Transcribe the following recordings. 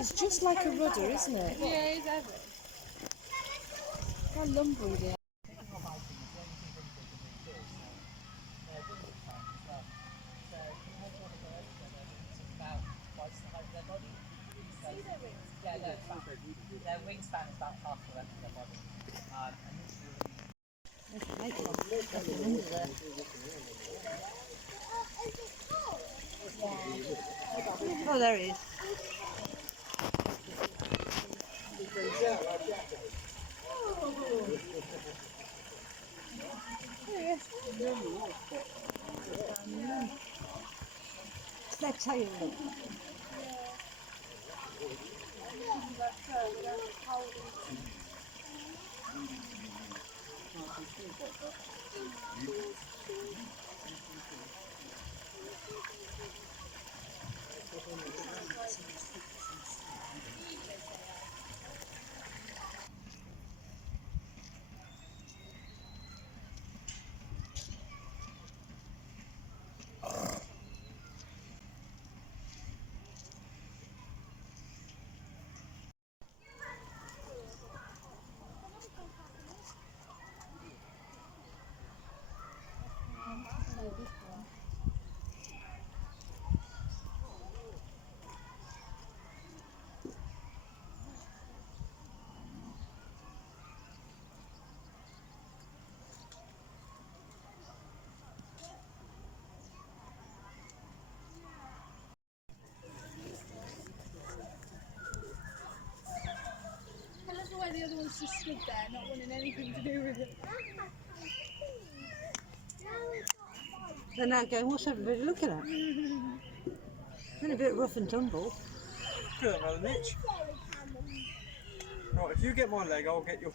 It's just like a rudder, isn't it? Yeah, it's heavy. How lumbering they are. Their wingspan is about half the length of their body. Oh, there he is. It's their tail, look. I love the way the other one's just stood there, not wanting anything to do with it. They're now going, what's everybody looking at? Been a bit rough and tumble. Feel that rather niche. Right, if you get my leg, I'll get your.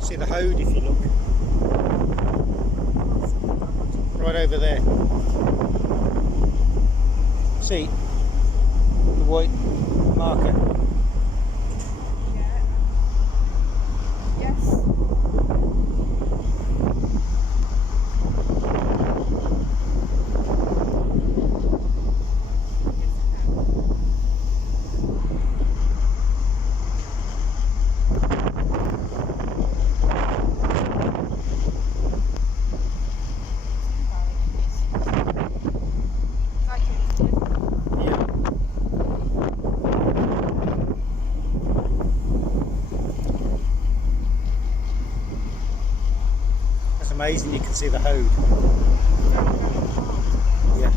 See the Hoad if you look. Right over there. See the white marker. Yes. That's amazing, you can see the Hoad. Yeah.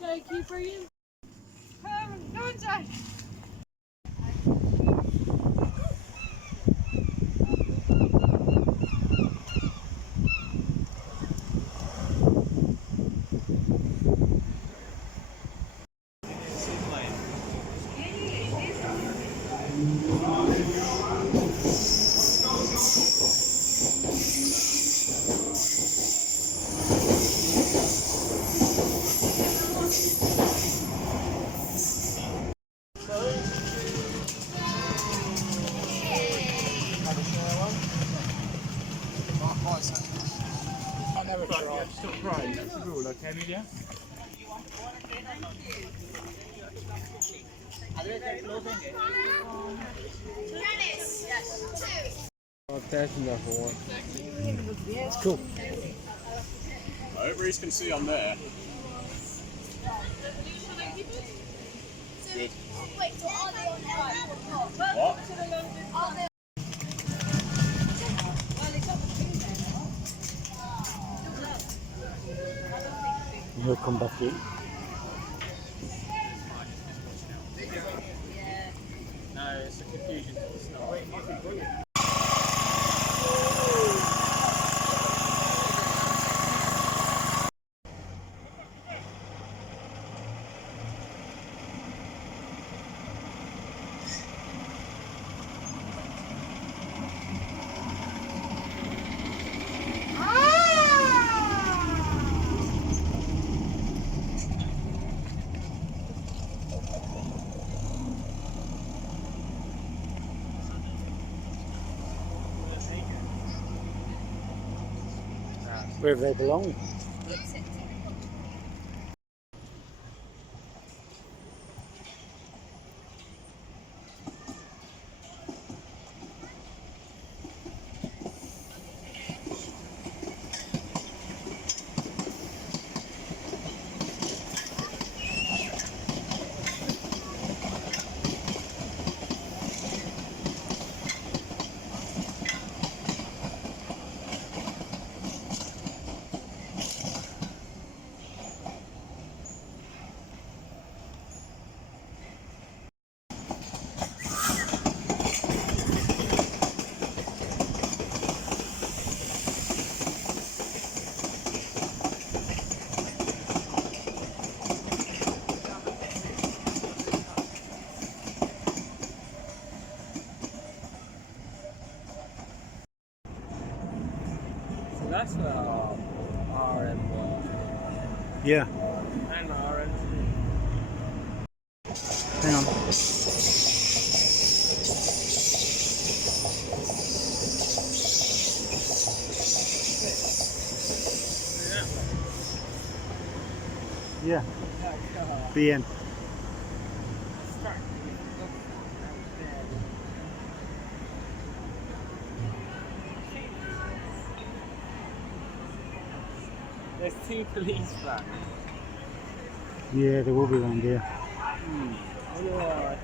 Jay, keep bringing. Go inside. I never tried. Still trying. That's the rule, okay, Amelia? That's enough for one. It's cool. I hope Reese can see I'm there. Good. Wait, so are they on What? Are they? He'll come back in. No, it's a confusion. It's not. Where they belong. So that's where our RM was. Yeah. And our RM. Hang on. Yeah. BN. There's 2 police vans. Yeah, there will be one there. Alright.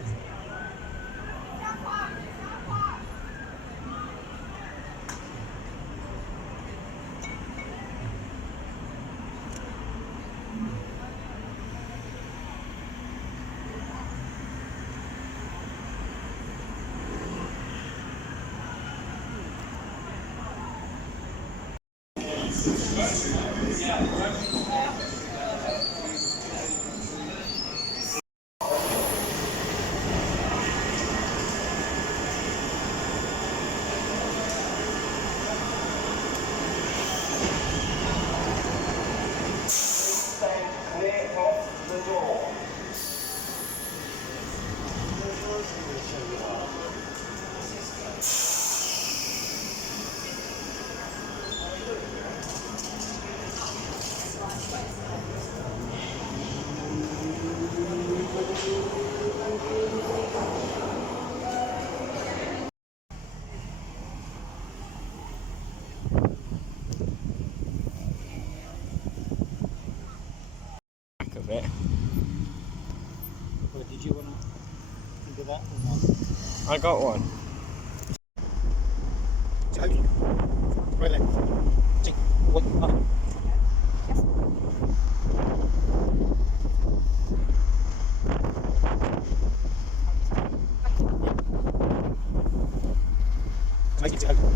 Back of it. Well, did you want to do that or not? I got one. Tony. Right left. Wait, up. make it open.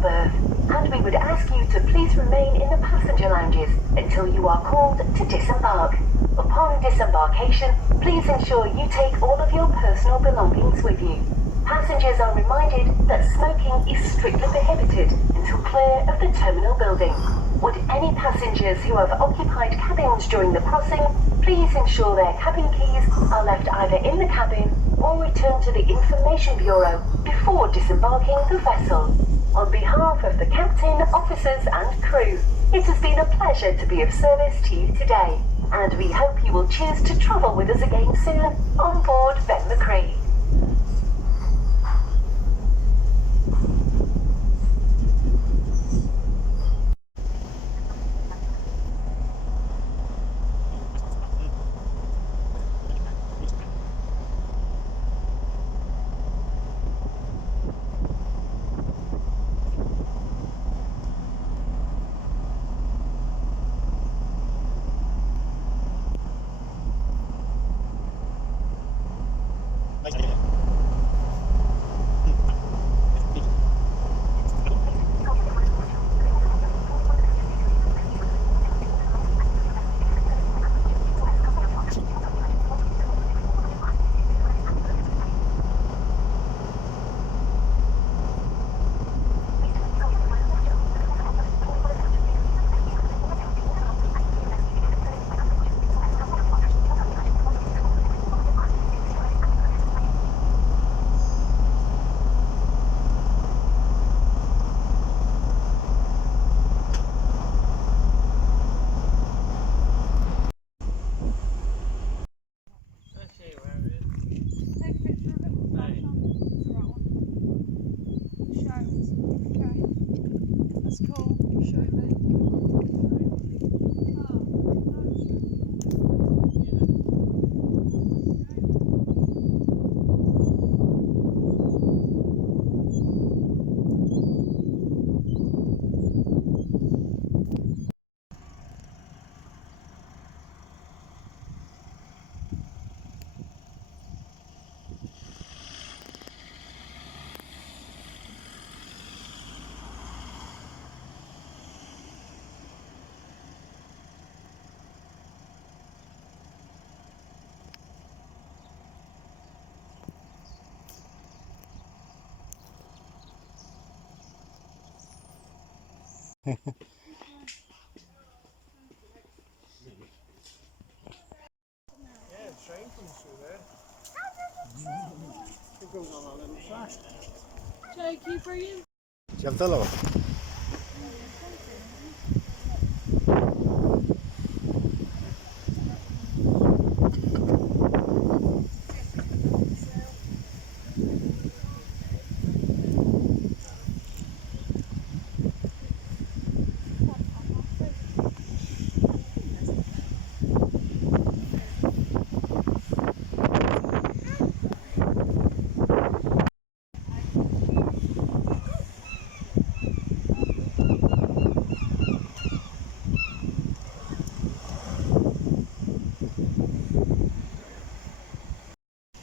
berth, and we would ask you to please remain in the passenger lounges until you are called to disembark. Upon disembarkation, please ensure you take all of your personal belongings with you. Passengers are reminded that smoking is strictly prohibited until clear of the terminal building. Would any passengers who have occupied cabins during the crossing please ensure their cabin keys are left either in the cabin or returned to the Information Bureau before disembarking the vessel. On behalf of the captain, officers and crew, it has been a pleasure to be of service to you today, and we hope you will choose to travel with us again soon on board Ben McCree. Okay, where are we? Take a picture of it. Right. It's the right one. Shows. Okay. That's cool. Show me. Yeah, the train comes through there. It goes on a little fast. Jake, you brilliant. Chantalo.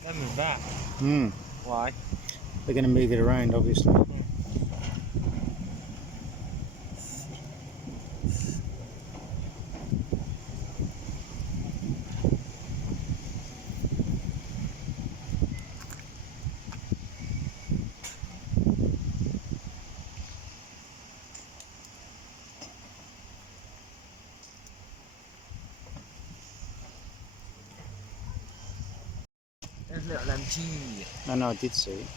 Then move back. Hmm. Why? They're going to move it around, obviously. There's little MG. I know, I did see it.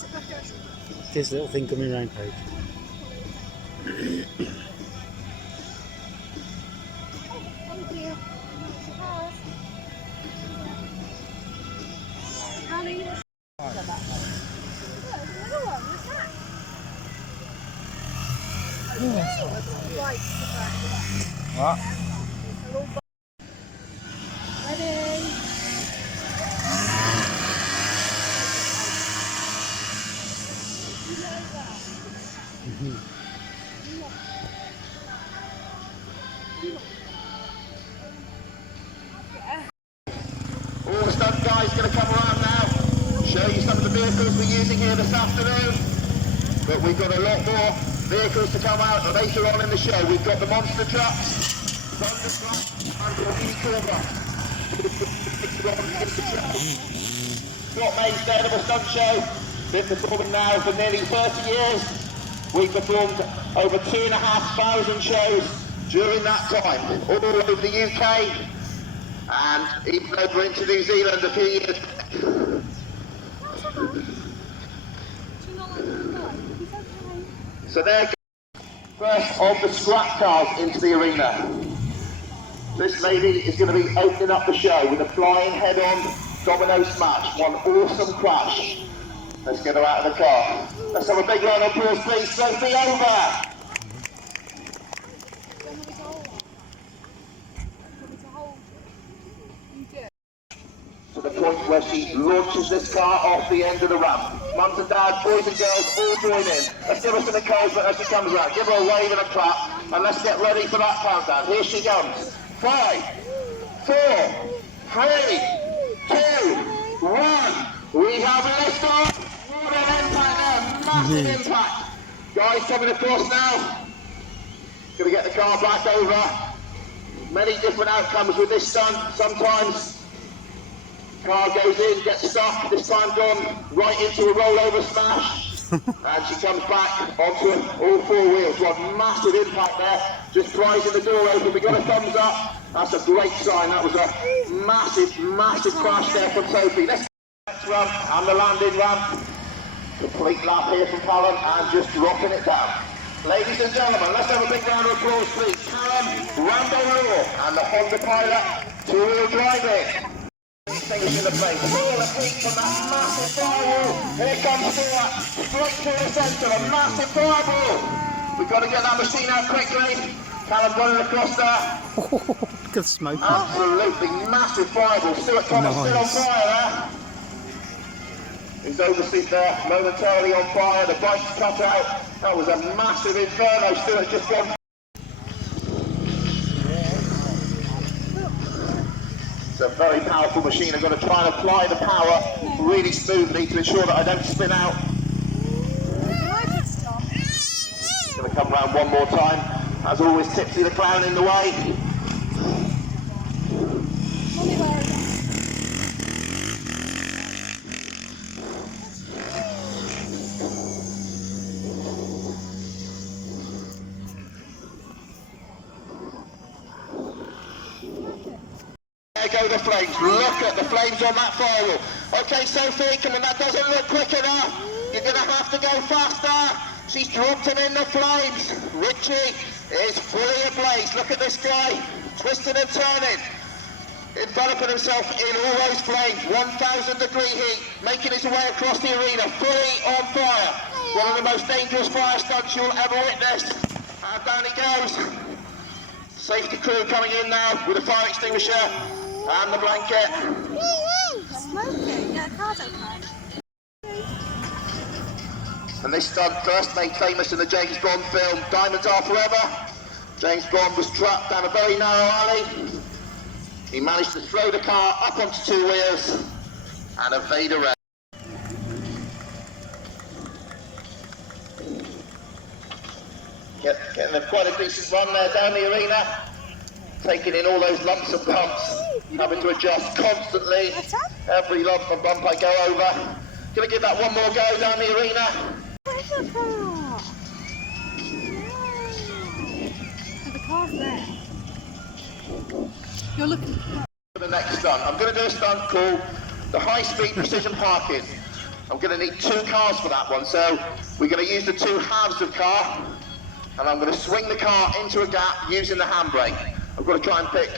sit back out. This little thing coming around, Paige. Thank you. Honey, there's another one. What's that? What? Ready? All the stunt guys going to come around now, show you some of the vehicles we're using here this afternoon. But we've got a lot more vehicles to come out later on in the show. We've got the monster trucks, thunder trucks, and the mini Cobra. Scott May's Daredevil Stunt Show, been performing now for nearly 30 years. We've performed over 2,500 shows during that time, all over the UK, and even over into New Zealand a few years. So there goes first of the scrap cars into the arena. This lady is going to be opening up the show with a flying head-on domino smash, one awesome crash. Let's get her out of the car. Let's have a big round of applause, please. Sophie, over! To the point where she launches this car off the end of the ramp. Mums and dads, boys and girls, all join in. Let's give her some encouragement as she comes around. Give her a wave and a clap, and let's get ready for that countdown. Here she comes. 5, 4, 3, 2, 1. We have a lift off. What an impact there, massive impact. Guys coming across now. Gonna get the car back over. Many different outcomes with this stunt. Sometimes car goes in, gets stuck, this time gone right into a rollover smash. And she comes back onto all four wheels. One massive impact there, just prizing the door open. We got a thumbs up. That's a great sign. That was a massive, massive crash there from Sophie. Let's next ramp and the landing ramp. Complete lap here from Callum and just dropping it down. Ladies and gentlemen, let's have a big round of applause, please. Callum, Rambo Law, and the Honda Pilot two-wheel driving. Distinguishing the place. Feel the peak from that massive firewall. Here comes Stuart, straight through the centre, a massive fireball. We've got to get that machine out quickly. Callum running across there. Look at the smoke. Absolutely massive fireball. Stuart Thomas still on fire there. His overseat there, momentarily on fire. The bike's cut out. That was a massive inferno. Stuart's just gone. It's a very powerful machine. I'm going to try and apply the power really smoothly to ensure that I don't spin out. Going to come round one more time. As always, Tipsy the Clown in the way. There go the flames. Look at the flames on that firewall. Okay, Sophie, come on, that doesn't look quick enough. You're going to have to go faster. She's dropped him in the flames. Richie is fully ablaze. Look at this guy, twisting and turning, enveloping himself in all those flames. 1,000-degree heat, making his way across the arena, fully on fire. One of the most dangerous fire stunts you'll ever witness. And down he goes. Safety crew coming in now with a fire extinguisher and the blanket. Smoking? Yeah, the car's okay. And this stunt first made famous in the James Bond film Diamonds Are Forever. James Bond was trapped down a very narrow alley. He managed to throw the car up onto two wheels and evade arrest. Getting quite a decent run there down the arena, taking in all those lumps and bumps, having to adjust constantly. Every lump and bump I go over. Gonna give that one more go down the arena. Where's the car? The car's there. You're looking for the next stunt. I'm going to do a stunt called the high-speed precision parking. I'm going to need 2 cars for that one, so we're going to use the 2 halves of car, and I'm going to swing the car into a gap using the handbrake. I've got to try and pick.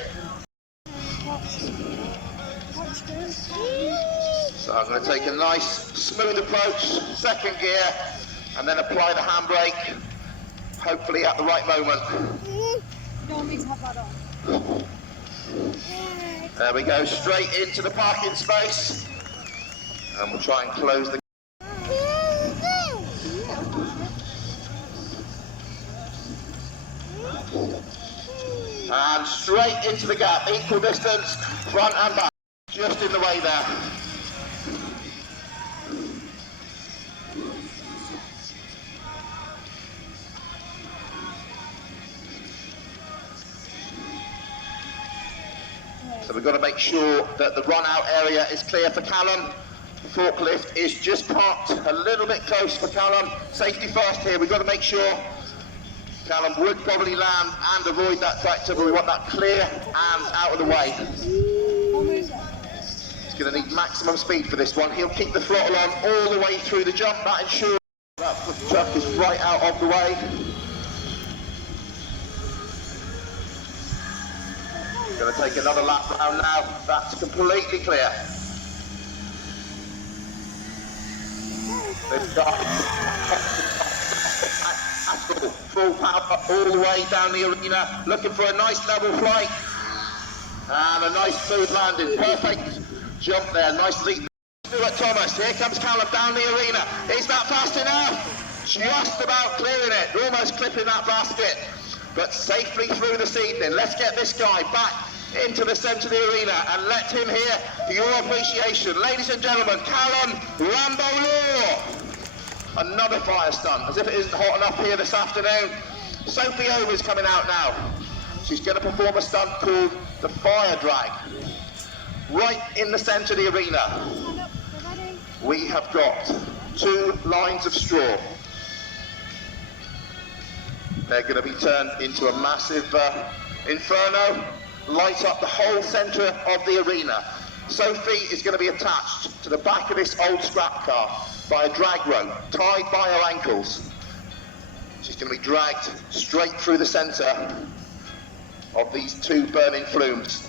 So I'm going to take a nice smooth approach, second gear, and then apply the handbrake, hopefully at the right moment. You don't want me to have that on. There we go, straight into the parking space, and we'll try and close the. And straight into the gap, equal distance, front and back, just in the way there. So we've got to make sure that the run-out area is clear for Callum. The forklift is just parked a little bit close for Callum. Safety first here, we've got to make sure. Callum would probably land and avoid that tractor, but we want that clear and out of the way. He's going to need maximum speed for this one. He'll keep the throttle on all the way through the jump. That ensures that the truck is right out of the way. Going to take another lap round now. That's completely clear. They've got full power all the way down the arena, looking for a nice level flight and a nice smooth landing. Perfect jump there, nice leap. Stuart Thomas, here comes Callum down the arena. Is that fast enough? Just about clearing it, almost clipping that basket, but safely through this evening. Let's get this guy back into the centre of the arena and let him hear your appreciation. Ladies and gentlemen, Callum Rambo Law. Another fire stunt, as if it isn't hot enough here this afternoon. Sophie Over's coming out now. She's going to perform a stunt called the fire drag. Right in the centre of the arena, we have got 2 lines of straw. They're going to be turned into a massive inferno, light up the whole centre of the arena. Sophie is going to be attached to the back of this old scrap car by a drag rope, tied by her ankles. She's going to be dragged straight through the centre of these 2 burning flumes.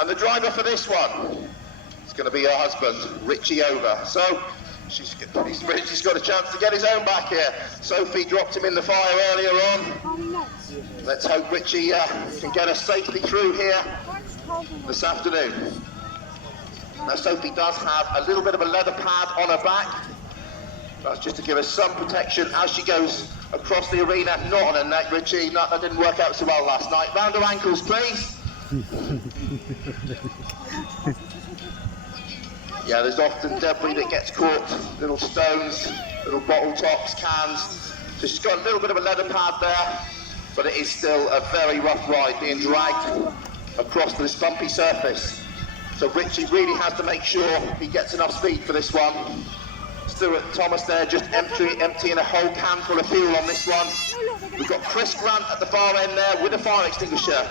And the driver for this one is going to be her husband, Richie Over. So Richie's got a chance to get his own back here. Sophie dropped him in the fire earlier on. Let's hope Richie can get us safely through here this afternoon. Now Sophie does have a little bit of a leather pad on her back. That's just to give her some protection as she goes across the arena. Not on her neck, Richie. No, that didn't work out so well last night. Round her ankles, please. Yeah, there's often debris that gets caught. Little stones, little bottle tops, cans. So she's got a little bit of a leather pad there, but it is still a very rough ride being dragged across this bumpy surface. So Richie really has to make sure he gets enough speed for this one. Stuart Thomas there just emptying a whole can full of fuel on this one. We've got Chris Grant at the far end there with a fire extinguisher.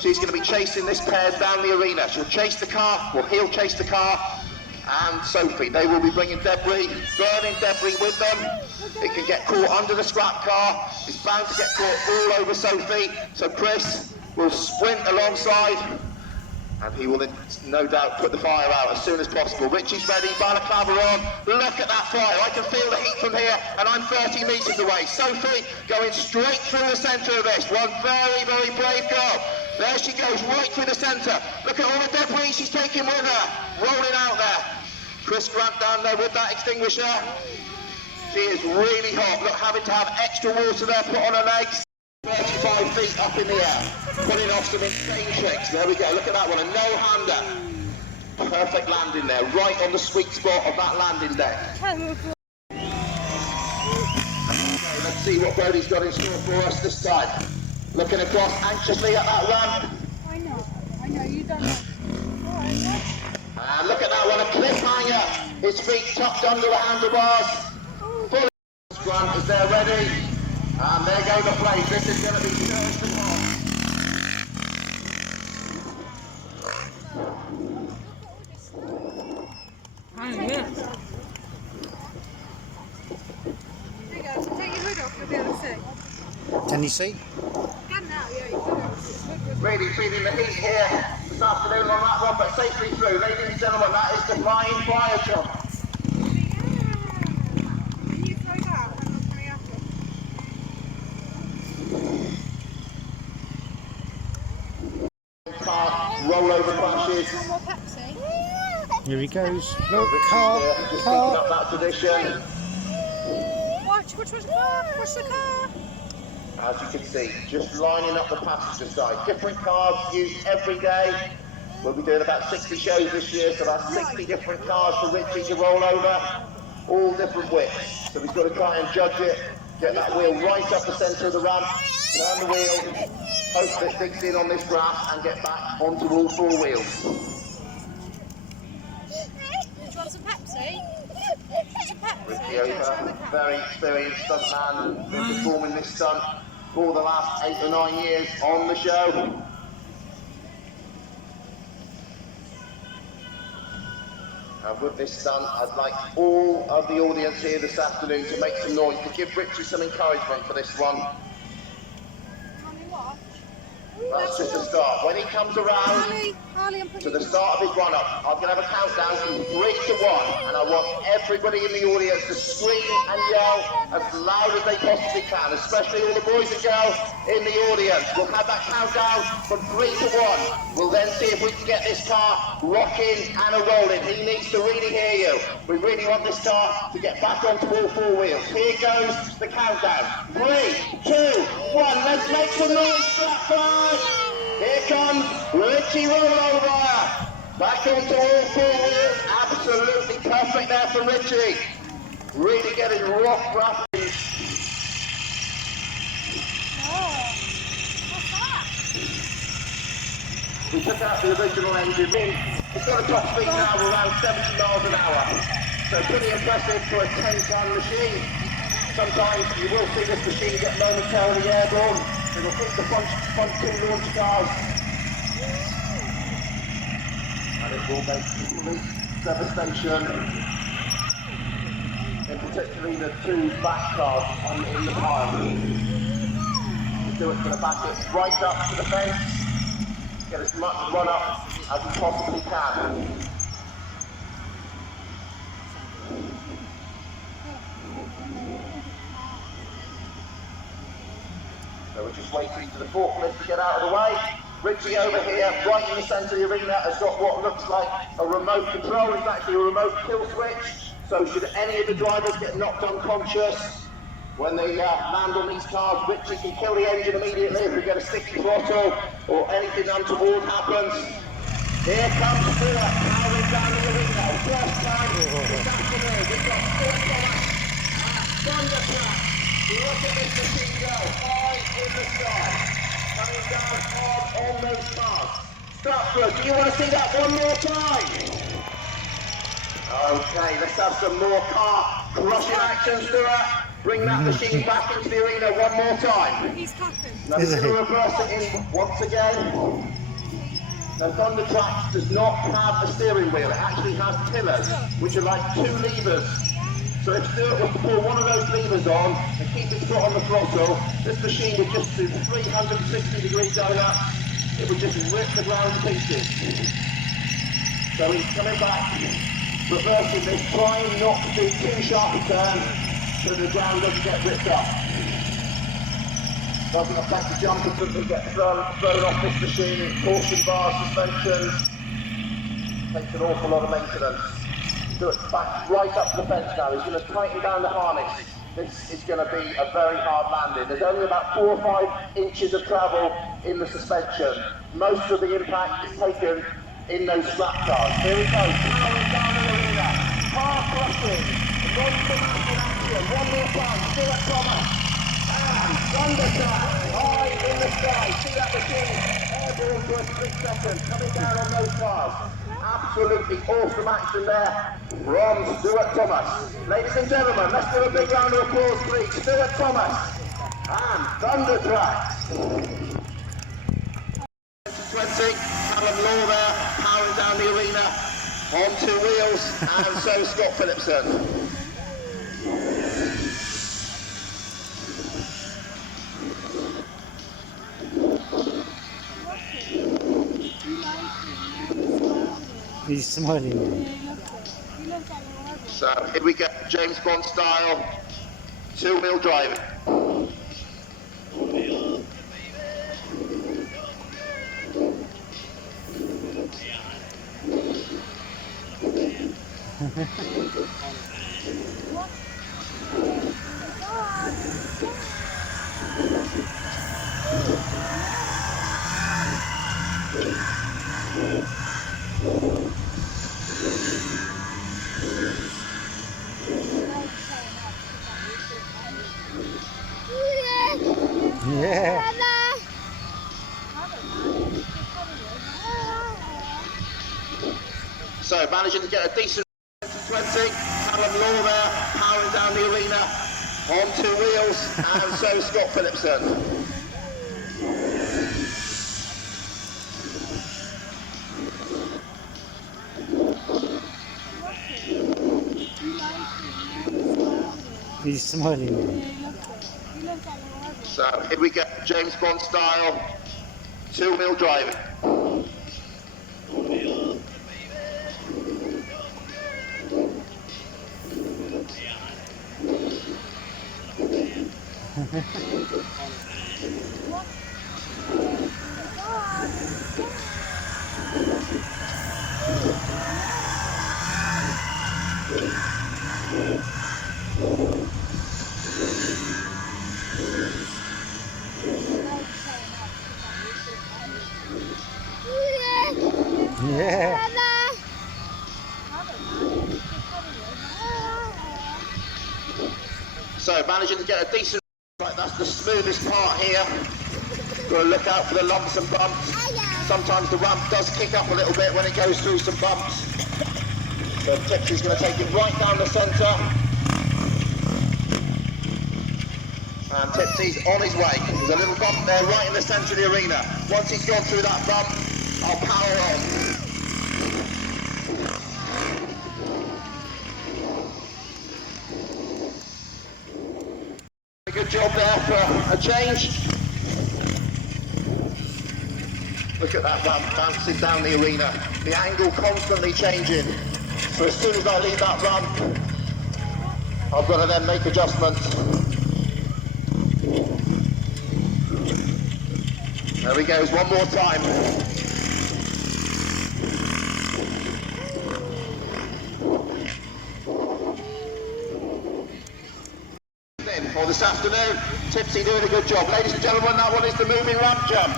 She's going to be chasing this pair down the arena. She'll chase the car, well he'll chase the car, and Sophie. They will be bringing debris, burning debris with them. It can get caught under the scrap car. It's bound to get caught all over Sophie. So Chris will sprint alongside, and he will no doubt put the fire out as soon as possible. Richie's ready, balaclava on. Look at that fire. I can feel the heat from here, and I'm 30 metres away. Sophie going straight through the centre of this. One very, very brave girl. There she goes, right through the centre. Look at all the debris she's taking with her. Rolling out there. Chris Grant down there with that extinguisher. She is really hot. Look, having to have extra water there put on her legs. 35 feet up in the air, putting off some insane tricks. There we go, look at that one, a no-hander. Perfect landing there, right on the sweet spot of that landing deck. Okay, let's see what Brodie's got in store for us this time. Looking across anxiously at that ramp. I know, you don't know. And look at that one, a cliffhanger. His feet tucked under the handlebars. Full Grant is there ready. And there go the plays. This is going to be first and hot. Oh, yeah. Can you see? Can now, yeah, you can. Really feeling the heat here this afternoon on that one, but safely through. Ladies and gentlemen, that is the flying fire jump. Can you throw that? I'm not very happy. Rollover crashes. One more Pepsi. Here he goes. Look, Richie's car, here, just picking car. up that tradition. Watch the car, watch the car. As you can see, just lining up the passenger side. Different cars used every day. We'll be doing about 60 shows this year, so that's 60 different cars for Richie to roll over. All different widths. So we've got to try and judge it. Get that wheel right up the centre of the ramp. Turn the wheel. Hope that it digs in on this grass and get back onto all four wheels. Do you want some Pepsi? Richie Over, very experienced stuntman, been performing this stunt for the last 8 or 9 years on the show. And with this stunt, I'd like all of the audience here this afternoon to make some noise, to give Richie some encouragement for this one. That's just the start. When he comes around to the start of his run-up, I'm going to have a countdown from 3 to 1, and I want everybody in the audience to scream and yell as loud as they possibly can, especially all the boys and girls in the audience. We'll have that countdown from 3 to 1. We'll then see if we can get this car rocking and a-rolling. He needs to really hear you. We really want this car to get back onto all four wheels. Here goes the countdown. 3, 2, 1. Let's make some noise for that fly. Here comes Richie Rollover. Back onto all four wheels. Absolutely perfect there for Richie. Really getting rock rough. We took out the original engine. It's got a top speed now of around 70 miles an hour. So pretty impressive for a 10-ton machine. Sometimes you will see this machine get momentarily airborne. It'll hit the front two launch cars. And it will make complete devastation. In particularly the two back cars in the pile. Do it to the back, it right up to the fence. Get as much run up as you possibly can. So we're just waiting for the forklift to get out of the way. Richie over here, right in the centre of the arena, has got what looks like a remote control. It's actually a remote kill switch. So should any of the drivers get knocked unconscious when they land on these cars, Richie can kill the engine immediately if we get a sticky throttle or anything untoward happens. Here comes Stuart, powering down the arena. First time this afternoon, we've got Stuart Thomas at Thundercrack. Look at this machine go, high in the sky, coming down hard on those cars. Stratford, do you want to see that one more time? Okay, let's have some more car crushing action, Stuart. Bring that machine back into the arena one more time. He's clapping. Now we're going to reverse it in once again. Now Thundercrack does not have a steering wheel, it actually has pillars, which are like two levers. So if Stuart was to pull one of those levers on and keep his foot on the throttle, this machine would just do 360-degree donut. It would just rip the ground to pieces. So he's coming back, reversing this, trying not to do too sharp a turn so the ground doesn't get ripped up. Doesn't affect the jumper, doesn't get thrown off this machine, caution bars, suspensions. Takes an awful lot of maintenance. Stuart's back right up to the fence now. He's going to tighten down the harness. This is going to be a very hard landing. There's only about 4 or 5 inches of travel in the suspension. Most of the impact is taken in those strap cars. Here we go, powering down the arena. Car crushing. One more action. One more time. Stuart Thomas. And Thundercrack. High in the sky. See that machine airborne for a split second. Coming down on those cars. Absolutely awesome action there from Stuart Thomas. Ladies and gentlemen, let's do a big round of applause, please. Stuart Thomas and Thundercrack. 20, Callum Law there, powering down the arena on 2 wheels, and so Scott Phillipson. He's smiling. Yeah, he loves it. He loves that little oval. So here we go, James Bond style, two-wheel driving. Yeah. So managing to get a decent 20, Callum Law there, powering down the arena on two wheels, and so Scott Phillipson. He's smiling. Yeah, he loves it. He loves that little oval. So here we go, James Bond style, two-wheel driving. Yeah. So managing to get a decent, right, that's the smoothest part here. Got to look out for the lumps and bumps. Sometimes the ramp does kick up a little bit when it goes through some bumps. So Tipsy's going to take it right down the centre. And Tipsy's on his way. There's a little bump there right in the centre of the arena. Once he's gone through that bump, I'll power on. Good job there for a change. Look at that ramp bouncing down the arena. The angle constantly changing. So as soon as I leave that ramp, I've got to then make adjustments. There he goes, one more time. For this afternoon, Tipsy doing a good job. Ladies and gentlemen, that one is the moving ramp jump.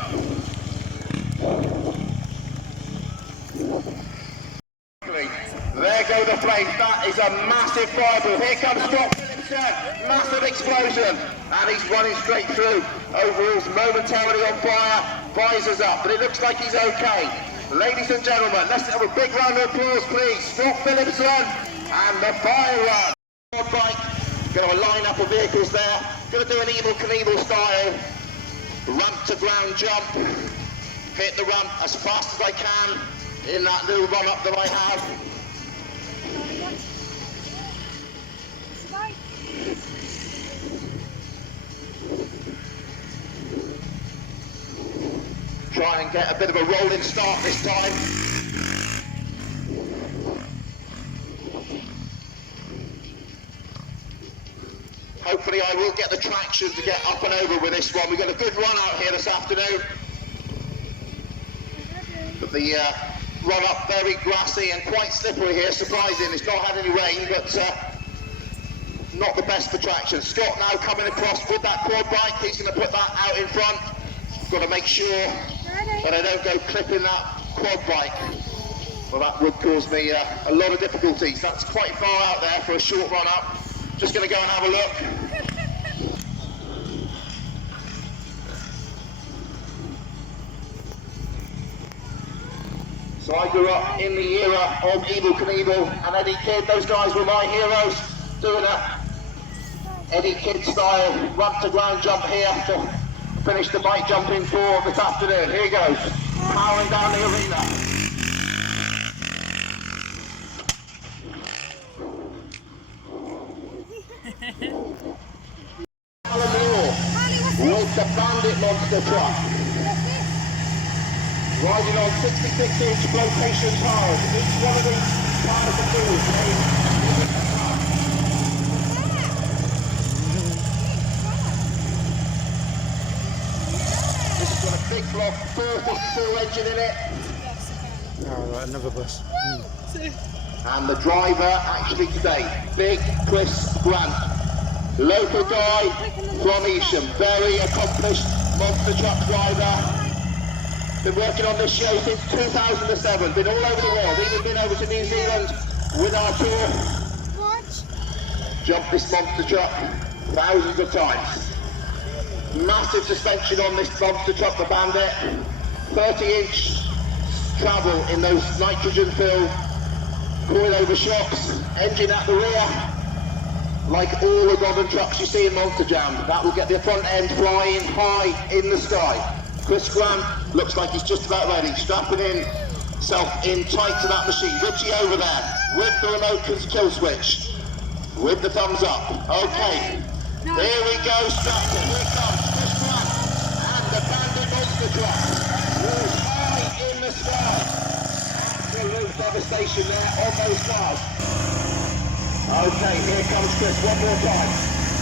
There go the flames. That is a massive fireball. Here comes Scott Phillipson. Massive explosion. And he's running straight through. Overall's momentarily on fire. Visors up, but it looks like he's okay. Ladies and gentlemen, let's have a big round of applause, please. Scott Phillipson and the fire run. Bike. Going to line up of vehicles there. Going to do an Evel Knievel style ramp to ground jump. Hit the ramp as fast as I can in that little run up that I have. Try and get a bit of a rolling start this time. Hopefully I will get the traction to get up and over with this one. We've got a good run out here this afternoon. But the run up very grassy and quite slippery here, surprising. It's not had any rain, but not the best for traction. Scott now coming across with that quad bike. He's going to put that out in front. Got to make sure that I don't go clipping that quad bike. Well, that would cause me a lot of difficulties. That's quite far out there for a short run up. Just going to go and have a look. So I grew up in the era of Evel Knievel and Eddie Kidd. Those guys were my heroes, doing a Eddie Kidd style ramp to ground jump here to finish the bike jumping for this afternoon. Here he goes, powering down the arena. Alan Law with the Bandit monster truck. riding on 66-inch flotation tires. Each one of these tires are filled This has got a big block 454 engine in it. Oh, right, another bus. And the driver actually today, Big Chris Grant, local guy from Evesham, very accomplished monster truck driver. Been working on this show since 2007, been all over the world, even been over to New Zealand with our tour. Jumped this monster truck thousands of times. Massive suspension on this monster truck, the Bandit. 30-inch travel in those nitrogen-filled coil-over shocks. Engine at the rear, like all the modern trucks you see in Monster Jam. That will get the front end flying high in the sky. Chris Grant looks like he's just about ready, strapping himself in tight to that machine. Richie over there with the remote kill switch, with the thumbs up. Okay, here we go, strapped in. Here comes Chris Grant and the Bandit monster truck. Wheels high in the sky. Absolute devastation there on those cars. Okay, here comes Chris one more time.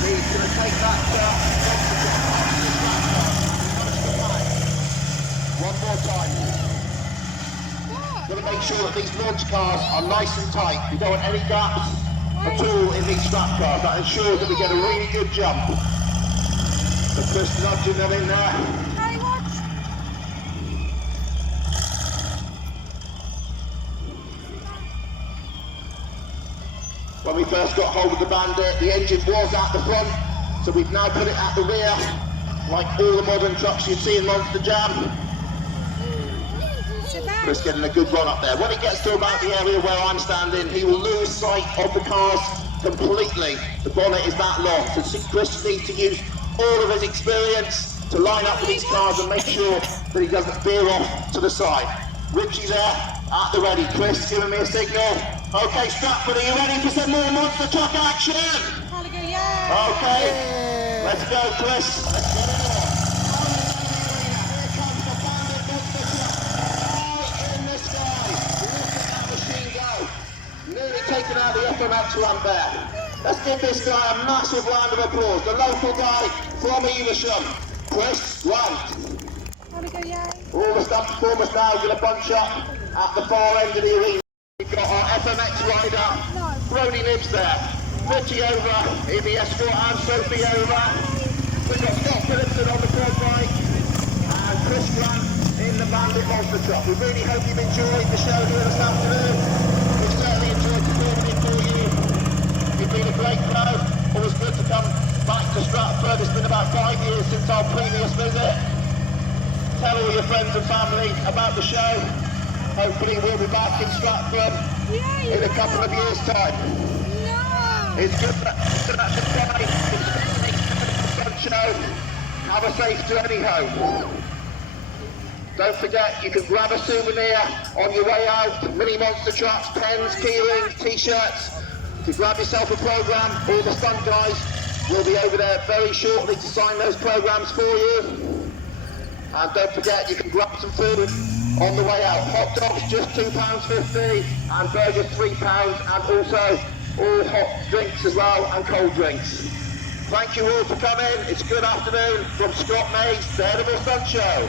He's going to take that monster truck. One more time. Got to make sure that these launch cars are nice and tight. We don't want any gaps at all in these strap cars. That ensures that we get a really good jump. So Chris nudging them in there. When we first got hold of the Bandit, the engine was at the front, so we've now put it at the rear, like all the modern trucks you see in Monster Jam. Chris getting a good run up there. When he gets to about the area where I'm standing, he will lose sight of the cars completely. The bonnet is that long, so Chris needs to use all of his experience to line up with these cars and make sure that he doesn't veer off to the side. Richie there, at the ready. Chris giving me a signal. Okay, Stratford, are you ready for some more monster truck action? Okay, let's go, Chris. Let's get it on. Here comes the Bandit monster truck. High in the sky. Look at that machine go. Nearly taken out the FMX ramp there. Let's give this guy a massive round of applause. The local guy from Evesham, Chris Grant. All the stunt performers now are going to bunch up at the far end of the arena. We've got our FMX rider, Brody Nibs there, Richie over in the Escort and Sophie over. We've got Scott Phillipson on the quad bike and Chris Grant in the Bandit monster truck. We really hope you've enjoyed the show here this afternoon. We've certainly enjoyed performing it for you. You've been a great crowd. Always good to come back to Stratford. It's been about 5 years since our previous visit. Tell all your friends and family about the show. Hopefully we'll be back in Stratford in a couple of years' time. It's good that the show. Have a safe journey home. Don't forget you can grab a souvenir on your way out. Mini monster trucks, pens, key rings, t-shirts. To grab yourself a programme, all the stunt guys will be over there very shortly to sign those programmes for you. And don't forget, you can grab some food on the way out. Hot dogs just £2.50 and burgers £3, and also all hot drinks as well and cold drinks. Thank you all for coming. It's a good afternoon from Scott Mays, the Edible Stunt Show.